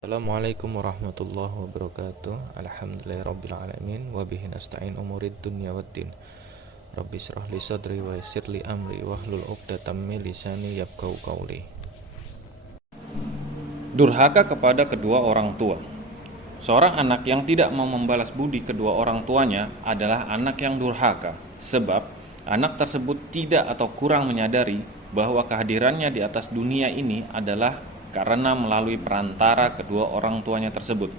Assalamualaikum warahmatullahi wabarakatuh. Alhamdulillahirabbil alamin wa bihi nasta'in umurid dunya waddin. Rabbi shrah li sadri wa yassir li amri wahlul 'uqdatam min lisani yafqahu qawli. Durhaka kepada kedua orang tua. Seorang anak yang tidak mau membalas budi kedua orang tuanya adalah anak yang durhaka, sebab anak tersebut tidak atau kurang menyadari bahwa kehadirannya di atas dunia ini adalah karena melalui perantara kedua orang tuanya tersebut.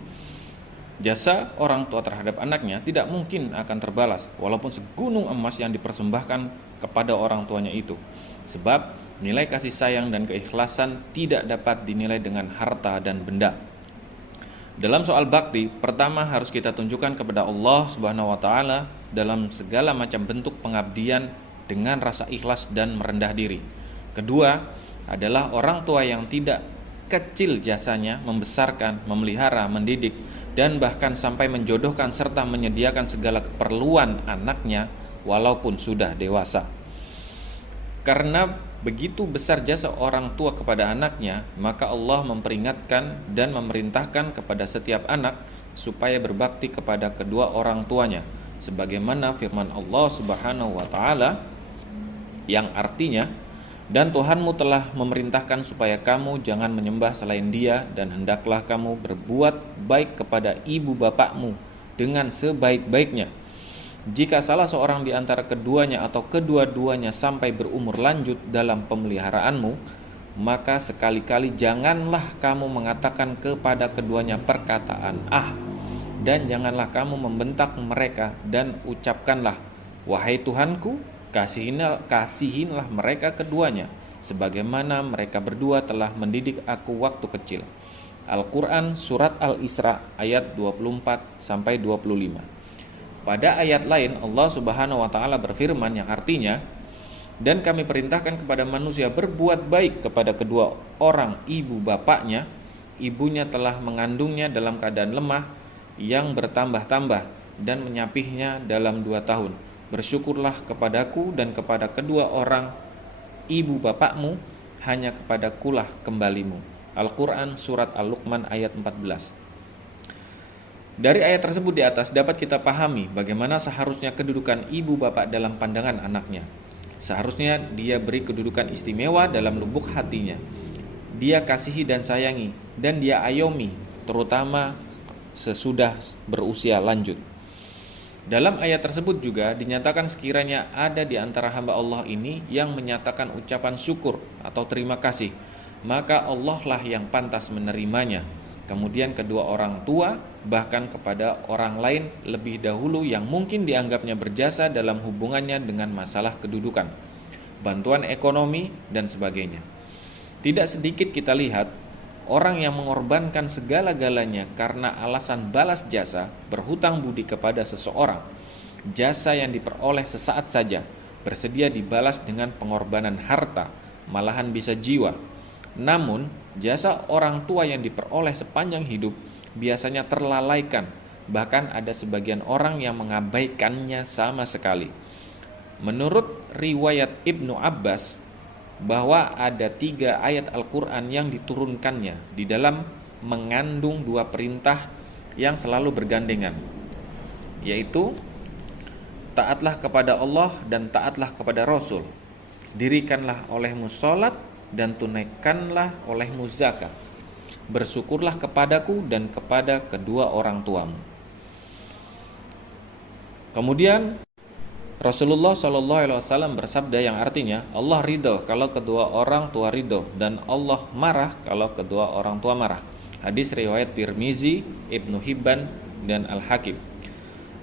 Jasa orang tua terhadap anaknya tidak mungkin akan terbalas walaupun segunung emas yang dipersembahkan kepada orang tuanya itu, sebab nilai kasih sayang dan keikhlasan tidak dapat dinilai dengan harta dan benda. Dalam soal bakti, pertama harus kita tunjukkan kepada Allah Subhanahu wa taala dalam segala macam bentuk pengabdian dengan rasa ikhlas dan merendah diri. Kedua adalah orang tua yang tidak kecil jasanya membesarkan, memelihara, mendidik, dan bahkan sampai menjodohkan serta menyediakan segala keperluan anaknya walaupun sudah dewasa. Karena begitu besar jasa orang tua kepada anaknya, maka Allah memperingatkan dan memerintahkan kepada setiap anak supaya berbakti kepada kedua orang tuanya, sebagaimana firman Allah Subhanahu wa taala yang artinya, dan Tuhanmu telah memerintahkan supaya kamu jangan menyembah selain Dia, dan hendaklah kamu berbuat baik kepada ibu bapakmu dengan sebaik-baiknya. Jika salah seorang di antara keduanya atau kedua-duanya sampai berumur lanjut dalam pemeliharaanmu, maka sekali-kali janganlah kamu mengatakan kepada keduanya perkataan dan janganlah kamu membentak mereka dan ucapkanlah, wahai Tuhanku, kasihinlah mereka keduanya sebagaimana mereka berdua telah mendidik aku waktu kecil. Al-Quran Surat Al-Isra ayat 24-25. Pada ayat lain Allah Subhanahu wa taala berfirman yang artinya, dan kami perintahkan kepada manusia berbuat baik kepada kedua orang ibu bapaknya, ibunya telah mengandungnya dalam keadaan lemah yang bertambah-tambah dan menyapihnya dalam 2 tahun. Bersyukurlah kepadaku dan kepada kedua orang ibu bapakmu, hanya kepadakulah kembalimu. Al-Quran Surat Al-Luqman ayat 14. Dari ayat tersebut di atas dapat kita pahami bagaimana seharusnya kedudukan ibu bapak dalam pandangan anaknya. Seharusnya dia beri kedudukan istimewa dalam lubuk hatinya. Dia kasihi dan sayangi, dan dia ayomi, terutama sesudah berusia lanjut. Dalam ayat tersebut juga dinyatakan sekiranya ada di antara hamba Allah ini yang menyatakan ucapan syukur atau terima kasih, maka Allah lah yang pantas menerimanya. Kemudian kedua orang tua, bahkan kepada orang lain lebih dahulu yang mungkin dianggapnya berjasa dalam hubungannya dengan masalah kedudukan, bantuan ekonomi, dan sebagainya. Tidak sedikit kita lihat orang yang mengorbankan segala-galanya karena alasan balas jasa, berhutang budi kepada seseorang. Jasa yang diperoleh sesaat saja, bersedia dibalas dengan pengorbanan harta, malahan bisa jiwa. Namun, jasa orang tua yang diperoleh sepanjang hidup biasanya terlalaikan, bahkan ada sebagian orang yang mengabaikannya sama sekali. Menurut riwayat Ibnu Abbas, bahwa ada 3 ayat Al-Quran yang diturunkannya di dalam mengandung 2 perintah yang selalu bergandengan, yaitu taatlah kepada Allah dan taatlah kepada Rasul, dirikanlah olehmu sholat dan tunaikanlah olehmu zakat, bersyukurlah kepadaku dan kepada kedua orang tuamu. Kemudian Rasulullah SAW bersabda yang artinya, Allah ridho kalau kedua orang tua ridho, dan Allah marah kalau kedua orang tua marah. Hadis riwayat Tirmizi, Ibnu Hibban, dan Al-Hakim.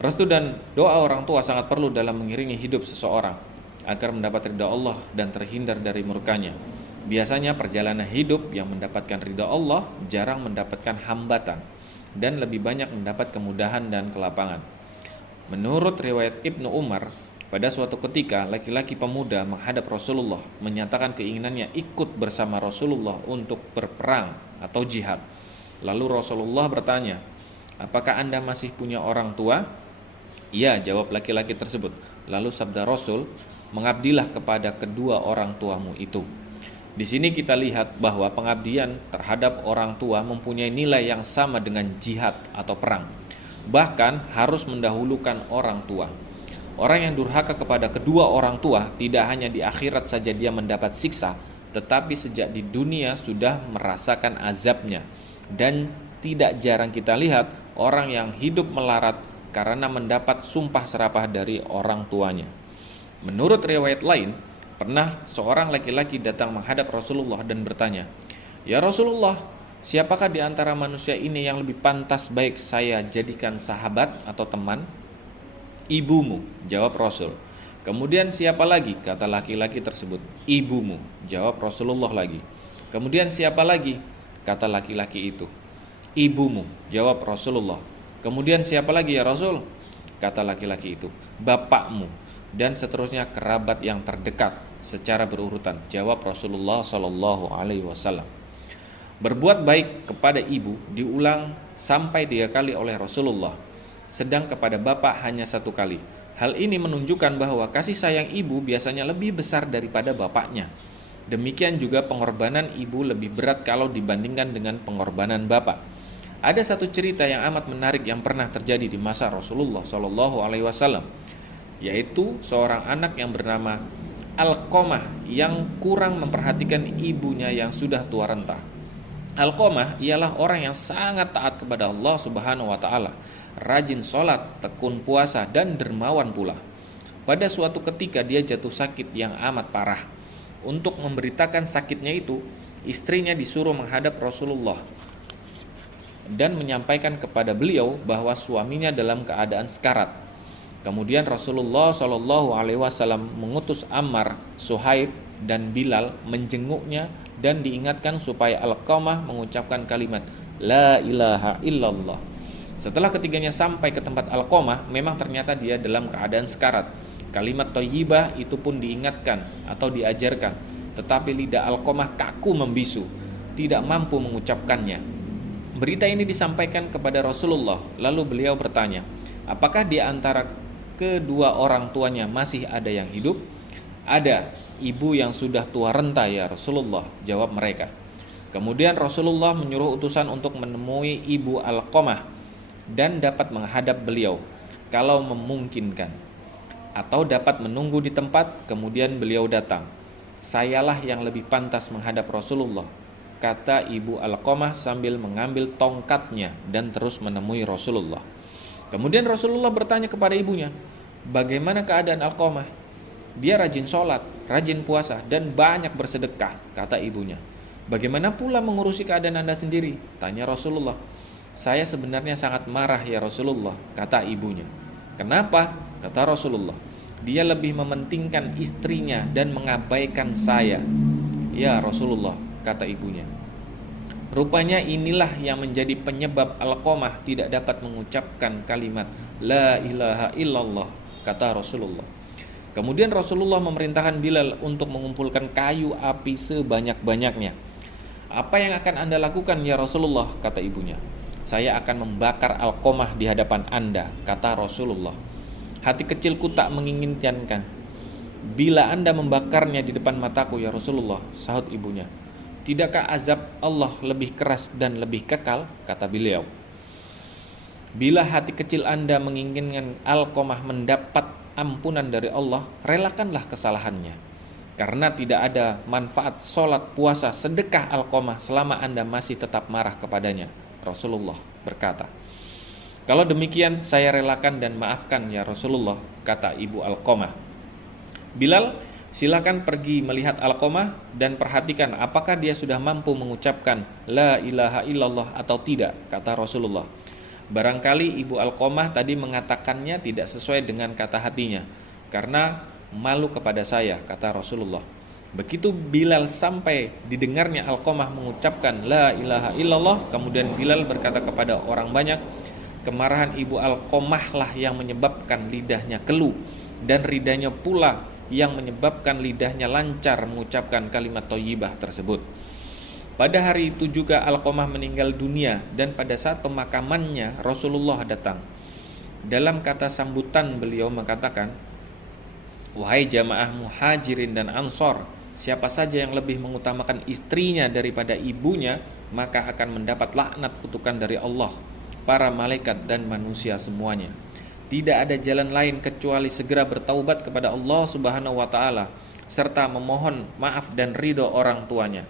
Restu dan doa orang tua sangat perlu dalam mengiringi hidup seseorang agar mendapat ridha Allah dan terhindar dari murkanya. Biasanya perjalanan hidup yang mendapatkan ridha Allah jarang mendapatkan hambatan dan lebih banyak mendapat kemudahan dan kelapangan. Menurut riwayat Ibnu Umar, pada suatu ketika laki-laki pemuda menghadap Rasulullah menyatakan keinginannya ikut bersama Rasulullah untuk berperang atau jihad. Lalu Rasulullah bertanya, apakah Anda masih punya orang tua? Iya, jawab laki-laki tersebut. Lalu sabda Rasul, mengabdilah kepada kedua orang tuamu itu. Di sini kita lihat bahwa pengabdian terhadap orang tua mempunyai nilai yang sama dengan jihad atau perang. Bahkan harus mendahulukan orang tua. Orang yang durhaka kepada kedua orang tua tidak hanya di akhirat saja dia mendapat siksa, tetapi sejak di dunia sudah merasakan azabnya. Dan tidak jarang kita lihat orang yang hidup melarat karena mendapat sumpah serapah dari orang tuanya. Menurut riwayat lain, pernah seorang laki-laki datang menghadap Rasulullah dan bertanya, "Ya Rasulullah, siapakah di antara manusia ini yang lebih pantas baik saya jadikan sahabat atau teman?" "Ibumu," jawab Rasul. "Kemudian siapa lagi?" kata laki-laki tersebut. "Ibumu," jawab Rasulullah lagi. "Kemudian siapa lagi?" kata laki-laki itu. "Ibumu," jawab Rasulullah. "Kemudian siapa lagi ya Rasul?" kata laki-laki itu. "Bapakmu," dan seterusnya kerabat yang terdekat secara berurutan, jawab Rasulullah Shallallahu Alaihi Wasallam. Berbuat baik kepada ibu diulang sampai 3 kali oleh Rasulullah, sedang kepada bapak hanya 1 kali. Hal ini menunjukkan bahwa kasih sayang ibu biasanya lebih besar daripada bapaknya. Demikian juga pengorbanan ibu lebih berat kalau dibandingkan dengan pengorbanan bapak. Ada satu cerita yang amat menarik yang pernah terjadi di masa Rasulullah Shallallahu Alaihi Wasallam, yaitu seorang anak yang bernama Alqamah yang kurang memperhatikan ibunya yang sudah tua renta. Alqamah ialah orang yang sangat taat kepada Allah Subhanahu wa taala, rajin sholat, tekun puasa, dan dermawan pula. Pada suatu ketika dia jatuh sakit yang amat parah. Untuk memberitakan sakitnya itu, istrinya disuruh menghadap Rasulullah dan menyampaikan kepada beliau bahwa suaminya dalam keadaan sekarat. Kemudian Rasulullah Shallallahu Alaihi Wasallam mengutus Ammar, Suhaib, dan Bilal menjenguknya dan diingatkan supaya Alqamah mengucapkan kalimat La ilaha illallah. Setelah ketiganya sampai ke tempat Alqamah, memang ternyata dia dalam keadaan sekarat. Kalimat thayyibah itu pun diingatkan atau diajarkan, tetapi lidah Alqamah kaku membisu, tidak mampu mengucapkannya. Berita ini disampaikan kepada Rasulullah, lalu beliau bertanya, "Apakah di antara kedua orang tuanya masih ada yang hidup?" "Ada, ibu yang sudah tua renta ya Rasulullah," jawab mereka. Kemudian Rasulullah menyuruh utusan untuk menemui ibu Alqamah dan dapat menghadap beliau kalau memungkinkan, atau dapat menunggu di tempat. Kemudian beliau datang. "Sayalah yang lebih pantas menghadap Rasulullah," kata ibu Alqamah sambil mengambil tongkatnya dan terus menemui Rasulullah. Kemudian Rasulullah bertanya kepada ibunya, "Bagaimana keadaan Alqamah?" "Dia rajin sholat, rajin puasa, dan banyak bersedekah," kata ibunya. "Bagaimana pula mengurusi keadaan Anda sendiri?" tanya Rasulullah. "Saya sebenarnya sangat marah ya Rasulullah," kata ibunya. "Kenapa?" kata Rasulullah. "Dia lebih mementingkan istrinya dan mengabaikan saya." "Ya Rasulullah," kata ibunya. Rupanya inilah yang menjadi penyebab Alqamah tidak dapat mengucapkan kalimat La ilaha illallah, kata Rasulullah. Kemudian Rasulullah memerintahkan Bilal untuk mengumpulkan kayu api sebanyak-banyaknya. "Apa yang akan Anda lakukan ya Rasulullah?" kata ibunya. "Saya akan membakar Alqamah di hadapan Anda," kata Rasulullah. "Hati kecilku tak menginginkan. Bila Anda membakarnya di depan mataku ya Rasulullah," sahut ibunya. "Tidakkah azab Allah lebih keras dan lebih kekal?" kata beliau. "Bila hati kecil Anda menginginkan Alqamah mendapat ampunan dari Allah, relakanlah kesalahannya. Karena tidak ada manfaat sholat, puasa, sedekah Alqamah selama Anda masih tetap marah kepadanya." Rasulullah berkata. "Kalau demikian saya relakan dan maafkan ya Rasulullah," kata ibu Alqamah. "Bilal, silakan pergi melihat Alqamah dan perhatikan apakah dia sudah mampu mengucapkan La ilaha illallah atau tidak," kata Rasulullah. "Barangkali ibu Alqamah tadi mengatakannya tidak sesuai dengan kata hatinya, karena malu kepada saya," kata Rasulullah. Begitu Bilal sampai didengarnya Alqamah mengucapkan La ilaha illallah, kemudian Bilal berkata kepada orang banyak, kemarahan ibu Alqamah lah yang menyebabkan lidahnya keluh, dan ridhanya pula yang menyebabkan lidahnya lancar mengucapkan kalimat thayyibah tersebut. Pada hari itu juga Alqamah meninggal dunia, dan pada saat pemakamannya Rasulullah datang. Dalam kata sambutan beliau mengatakan, "Wahai jamaah muhajirin dan ansor, Siapa saja yang lebih mengutamakan istrinya daripada ibunya, maka akan mendapat laknat kutukan dari Allah, para malaikat dan manusia semuanya. Tidak ada jalan lain kecuali segera bertaubat kepada Allah Subhanahu wa taala serta memohon maaf dan ridho orang tuanya.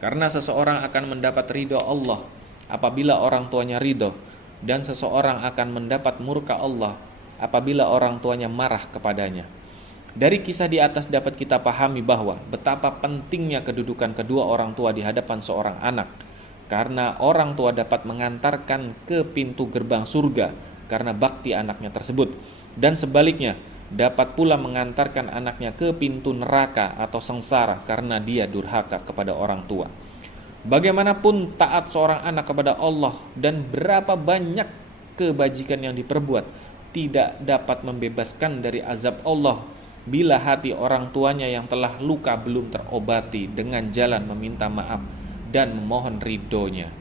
Karena seseorang akan mendapat ridho Allah apabila orang tuanya ridho, dan seseorang akan mendapat murka Allah apabila orang tuanya marah kepadanya. Dari kisah di atas dapat kita pahami bahwa betapa pentingnya kedudukan kedua orang tua di hadapan seorang anak, karena orang tua dapat mengantarkan ke pintu gerbang surga karena bakti anaknya tersebut, dan sebaliknya dapat pula mengantarkan anaknya ke pintu neraka atau sengsara karena dia durhaka kepada orang tua. Bagaimanapun taat seorang anak kepada Allah dan berapa banyak kebajikan yang diperbuat tidak dapat membebaskan dari azab Allah bila hati orang tuanya yang telah luka belum terobati dengan jalan meminta maaf dan memohon ridhonya.